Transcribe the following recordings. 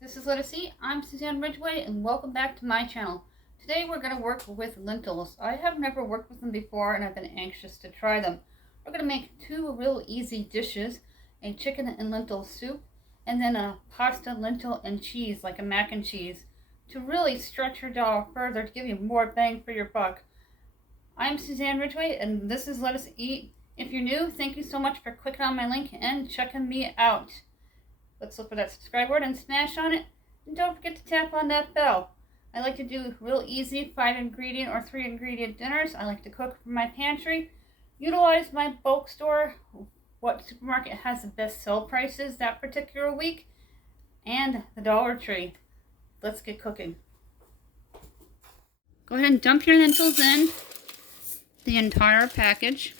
This is Let Us Eat. I'm Suzanne Ridgway and welcome back to my channel. Today we're going to work with lentils. I have never worked with them before and I've been anxious to try them. We're going to make two real easy dishes, a chicken and lentil soup and then a pasta, lentil, and cheese like a mac and cheese to really stretch your dough further to give you more bang for your buck. I'm Suzanne Ridgway and this is Let Us Eat. If you're new, thank you so much for clicking on my link and checking me out. Let's look for that subscribe button and smash on it. And don't forget to tap on that bell. I like to do real easy 5-ingredient or 3-ingredient dinners. I like to cook from my pantry. Utilize my bulk store, what supermarket has the best sale prices that particular week, and the Dollar Tree. Let's get cooking. Go ahead and dump your lentils in, the entire package.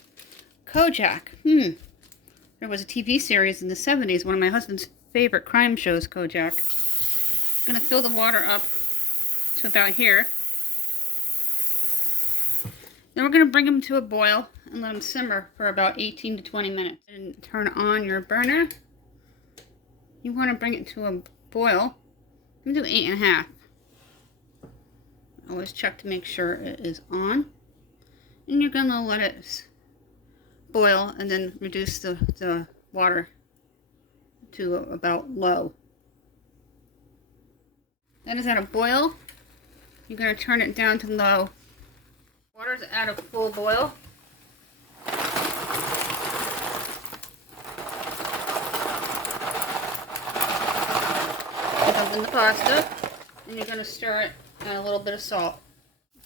Kojak. There was a TV series in the 70s, one of my husband's favorite crime shows, Kojak. I'm going to fill the water up to about here. Then we're going to bring them to a boil and let them simmer for about 18 to 20 minutes. And turn on your burner. You want to bring it to a boil. I'm going to do 8.5. Always check to make sure it is on. And you're going to let it boil and then reduce the water to about low. That is at a boil. You're going to turn it down to low. Water's at a full boil. Dump in the pasta, and you're going to stir it and a little bit of salt.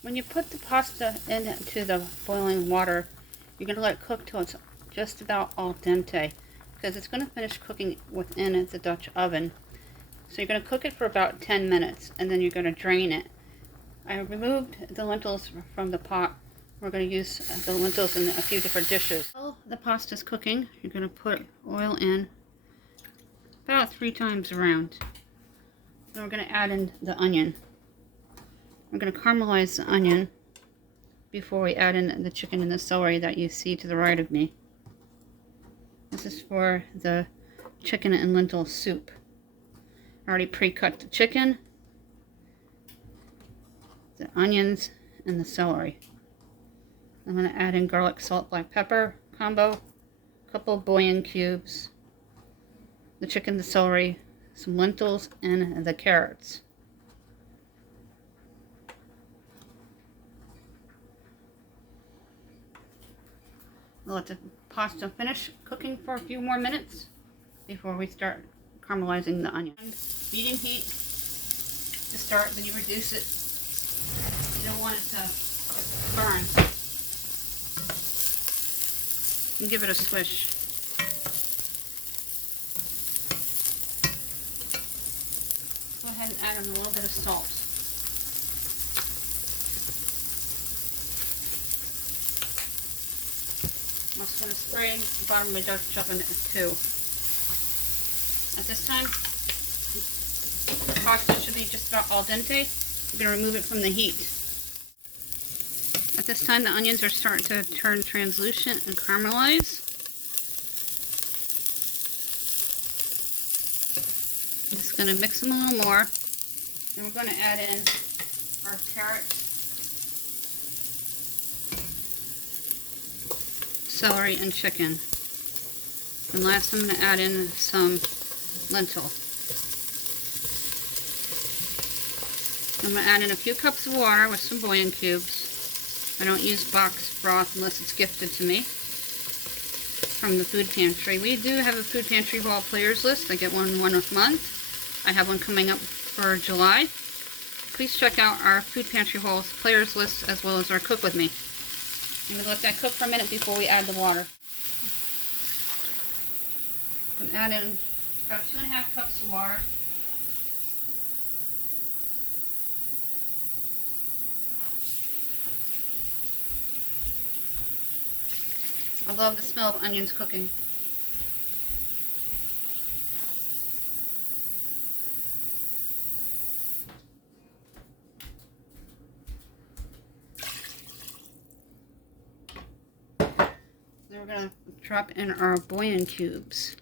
When you put the pasta into the boiling water, you're going to let it cook till it's just about al dente, because it's going to finish cooking within the Dutch oven. So you're going to cook it for about 10 minutes, and then you're going to drain it. I removed the lentils from the pot. We're going to use the lentils in a few different dishes. While the pasta's cooking, you're going to put oil in about 3 times around. Then we're going to add in the onion. We're going to caramelize the onion before we add in the chicken and the celery that you see to the right of me. This is for the chicken and lentil soup. I already pre-cut the chicken, the onions, and the celery. I'm going to add in garlic, salt, black pepper combo, a couple of bouillon cubes, the chicken, the celery, some lentils, and the carrots. We'll let the pasta finish cooking for a few more minutes before we start caramelizing the onion. Medium heat to start, then you reduce it. You don't want it to burn. And give it a swish. Go ahead and add in a little bit of salt. I'm also going to spray the bottom of my Dutch oven too. At this time, the pasta should be just about al dente. You're going to remove it from the heat. At this time, the onions are starting to turn translucent and caramelize. I'm just going to mix them a little more. Then we're going to add in our carrots, celery, and chicken. And last, I'm going to add in some lentil. I'm going to add in a few cups of water with some bouillon cubes. I don't use box broth unless it's gifted to me from the food pantry. We do have a food pantry wall players list. I get one a month. I have one coming up for July. Please check out our food pantry walls players list as well as our cook with me. I'm going to let that cook for a minute before we add the water. I'm going to add in about 2.5 cups of water. I love the smell of onions cooking. Then we're going to drop in our bouillon cubes.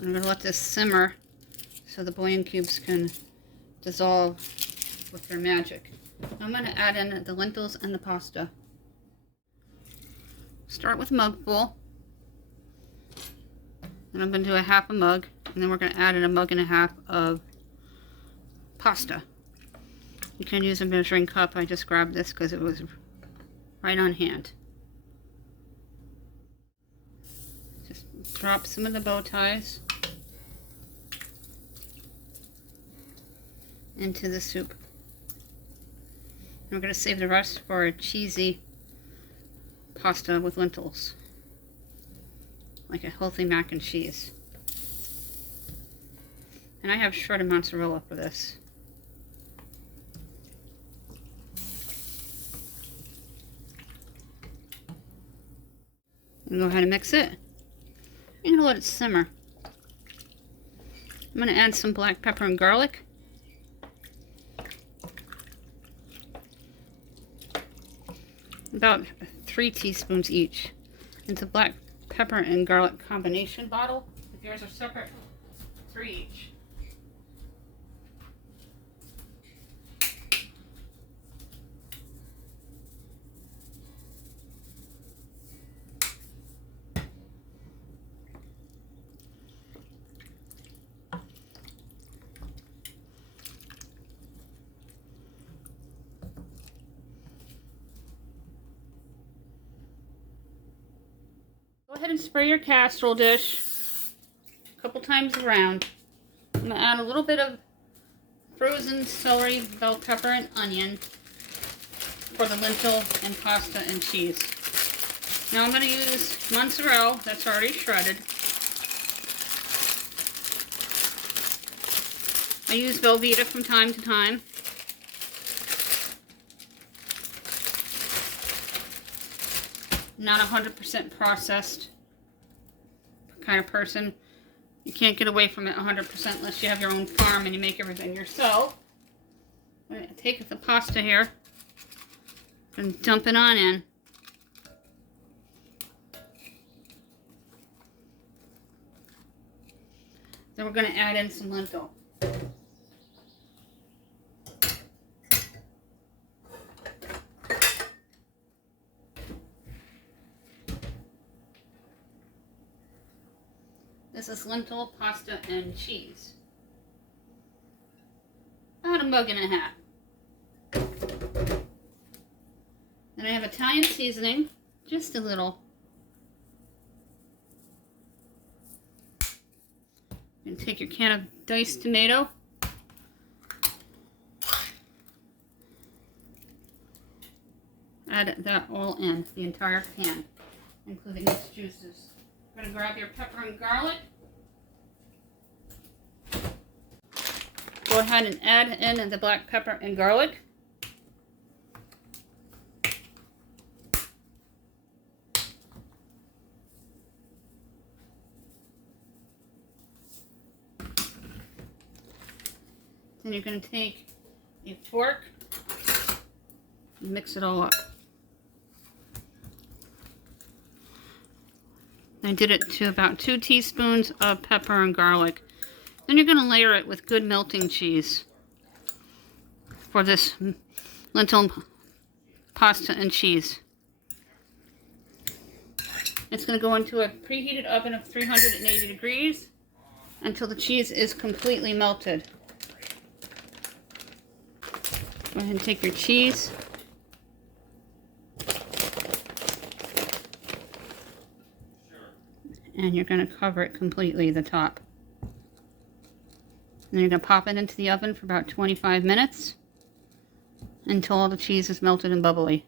I'm going to let this simmer so the bouillon cubes can dissolve with their magic. I'm going to add in the lentils and the pasta. Start with a mug full. Then I'm going to do a half a mug, and then we're going to add in a mug and a half of pasta. You can use a measuring cup. I just grabbed this because it was right on hand. Just drop some of the bow ties into the soup. And we're going to save the rest for a cheesy pasta with lentils, like a healthy mac and cheese. And I have shredded mozzarella for this. I'm going to go ahead and mix it. I'm going to let it simmer. I'm going to add some black pepper and garlic. About 3 teaspoons each. It's a black pepper and garlic combination bottle. If yours are separate, 3 each. Go ahead and spray your casserole dish a couple times around. I'm going to add a little bit of frozen celery, bell pepper, and onion for the lentil and pasta and cheese. Now I'm going to use mozzarella that's already shredded. I use Velveeta from time to time. Not 100% processed kind of person. You can't get away from it 100% unless you have your own farm and you make everything yourself. I'm going to take the pasta here and dump it on in. Then we're going to add in some lentil. This is lentil, pasta, and cheese. About a mug and a half. Then I have Italian seasoning, just a little. And take your can of diced tomato. Add that all in, the entire can, including its juices. You're going to grab your pepper and garlic. Go ahead and add in the black pepper and garlic. Then you're going to take a fork and mix it all up. I did it to about 2 teaspoons of pepper and garlic. Then you're going to layer it with good melting cheese for this lentil, pasta, and cheese. It's going to go into a preheated oven of 380 degrees until the cheese is completely melted. Go ahead and take your cheese. And you're going to cover it completely, the top. Then you're going to pop it into the oven for about 25 minutes until all the cheese is melted and bubbly.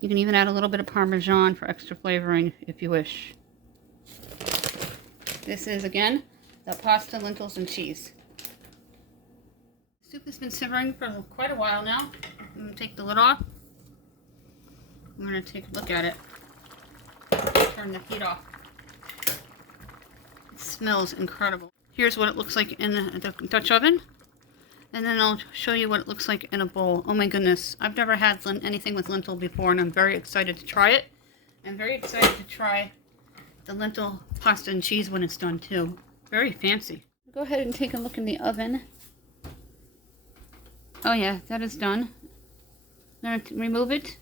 You can even add a little bit of Parmesan for extra flavoring if you wish. This is, again, the pasta, lentils, and cheese. The soup has been simmering for quite a while now. I'm going to take the lid off. I'm going to take a look at it. Turn the heat off. It smells incredible. Here's what it looks like in the Dutch oven. And then I'll show you what it looks like in a bowl. Oh my goodness. I've never had anything with lentil before, and I'm very excited to try it. I'm very excited to try the lentil pasta and cheese when it's done too. Very fancy. Go ahead and take a look in the oven. Oh yeah, that is done. I'm going to remove it,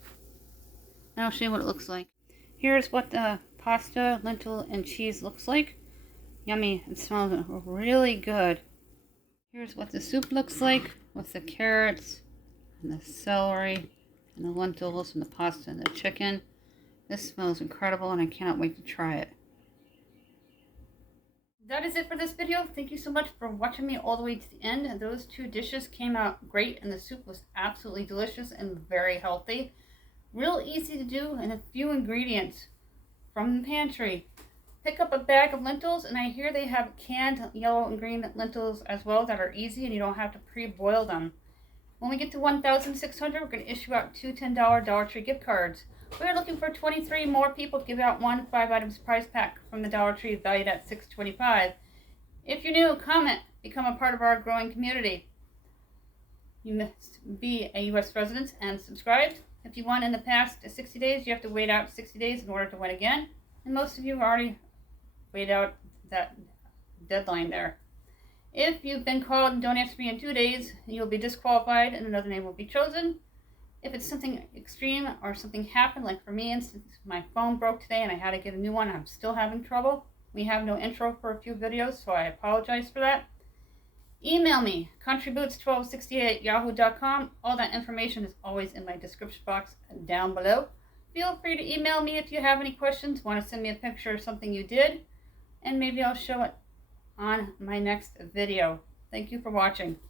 and I'll show you what it looks like. Here's what the pasta, lentil, and cheese looks like. Yummy. It smells really good. Here's what the soup looks like with the carrots and the celery and the lentils and the pasta and the chicken. This smells incredible and I cannot wait to try it. That is it for this video. Thank you so much for watching me all the way to the end. Those two dishes came out great and the soup was absolutely delicious and very healthy. Real easy to do and a few ingredients from the pantry. Pick up a bag of lentils, and I hear they have canned yellow and green lentils as well that are easy and you don't have to pre-boil them. When we get to 1,600, we're going to issue out two $10 Dollar Tree gift cards. We are looking for 23 more people to give out one 5-item surprise pack from the Dollar Tree valued at $6.25. If you're new, comment, become a part of our growing community. You must be a U.S. resident and subscribed. If you won in the past 60 days, you have to wait out 60 days in order to win again. And most of you already waited out that deadline there. If you've been called and don't answer me in 2 days, you'll be disqualified and another name will be chosen. If it's something extreme or something happened, like for me, instance, my phone broke today and I had to get a new one, I'm still having trouble. We have no intro for a few videos, so I apologize for that. Email me, countryboots1268@yahoo.com. All that information is always in my description box down below. Feel free to email me if you have any questions, want to send me a picture of something you did, and maybe I'll show it on my next video. Thank you for watching.